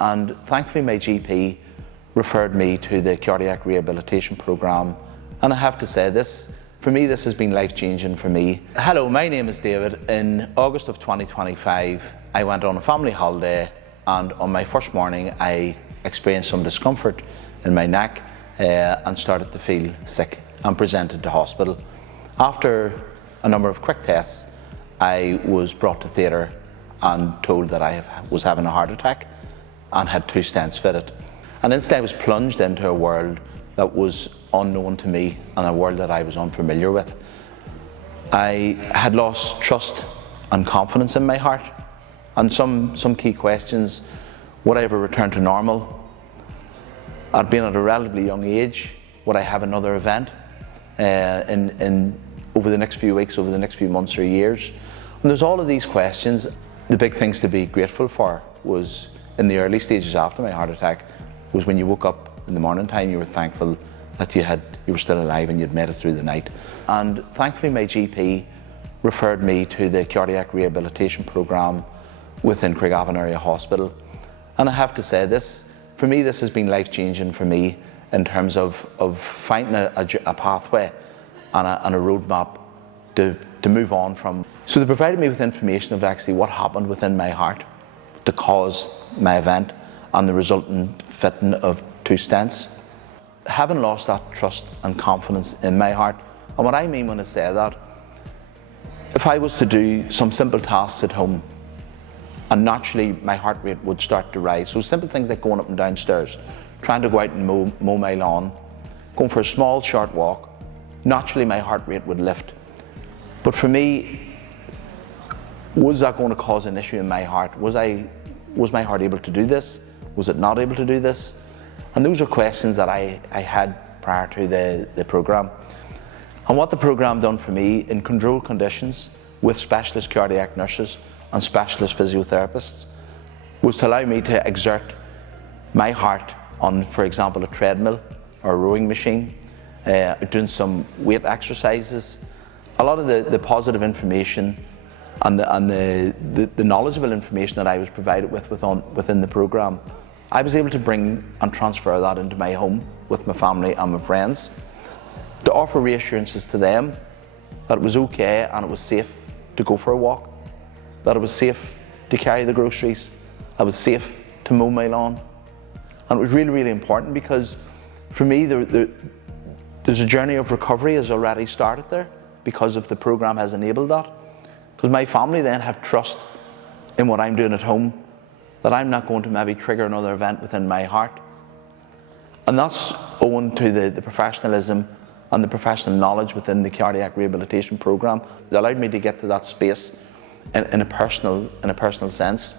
And thankfully my GP referred me to the Cardiac Rehabilitation Programme, and I have to say this, for me this has been life-changing for me. Hello, my name is David. In August of 2025 I went on a family holiday, and on my first morning I experienced some discomfort in my neck and started to feel sick and presented to hospital. After a number of quick tests I was brought to theatre and told that I was having a heart attack and had 2 stents fitted. And instead I was plunged into a world that was unknown to me and a world that I was unfamiliar with. I had lost trust and confidence in my heart, and some key questions: would I ever return to normal? I'd been at a relatively young age. Would I have another event over the next few weeks, over the next few months or years? And there's all of these questions. The big things to be grateful for was, in the early stages after my heart attack, was when you woke up in the morning time, you were thankful that you were still alive and you'd made it through the night. And thankfully my GP referred me to the Cardiac Rehabilitation Programme within Craigavon Area Hospital. And I have to say this, for me this has been life-changing for me in terms of finding a pathway and a roadmap to move on from. So they provided me with information of actually what happened within my heart to cause my event and the resultant fitting of 2 stents. Having lost that trust and confidence in my heart, and what I mean when I say that, if I was to do some simple tasks at home, and naturally my heart rate would start to rise. So simple things like going up and down stairs, trying to go out and mow my lawn, going for a small short walk, naturally my heart rate would lift. But for me, was that going to cause an issue in my heart? Was my heart able to do this? Was it not able to do this? And those are questions that I had prior to the programme. And what the programme done for me, in controlled conditions with specialist cardiac nurses and specialist physiotherapists, was to allow me to exert my heart on, for example, a treadmill or a rowing machine, doing some weight exercises. A lot of the positive information and the knowledgeable information that I was provided with within the programme, I was able to bring and transfer that into my home with my family and my friends, to offer reassurances to them that it was okay and it was safe to go for a walk, that it was safe to carry the groceries, that it was safe to mow my lawn. And it was really, really important, because for me there's a journey of recovery has already started there, because of the programme has enabled that. Because my family then have trust in what I'm doing at home, that I'm not going to maybe trigger another event within my heart. And that's owing to the professionalism and the professional knowledge within the Cardiac Rehabilitation Programme. It allowed me to get to that space in a personal sense.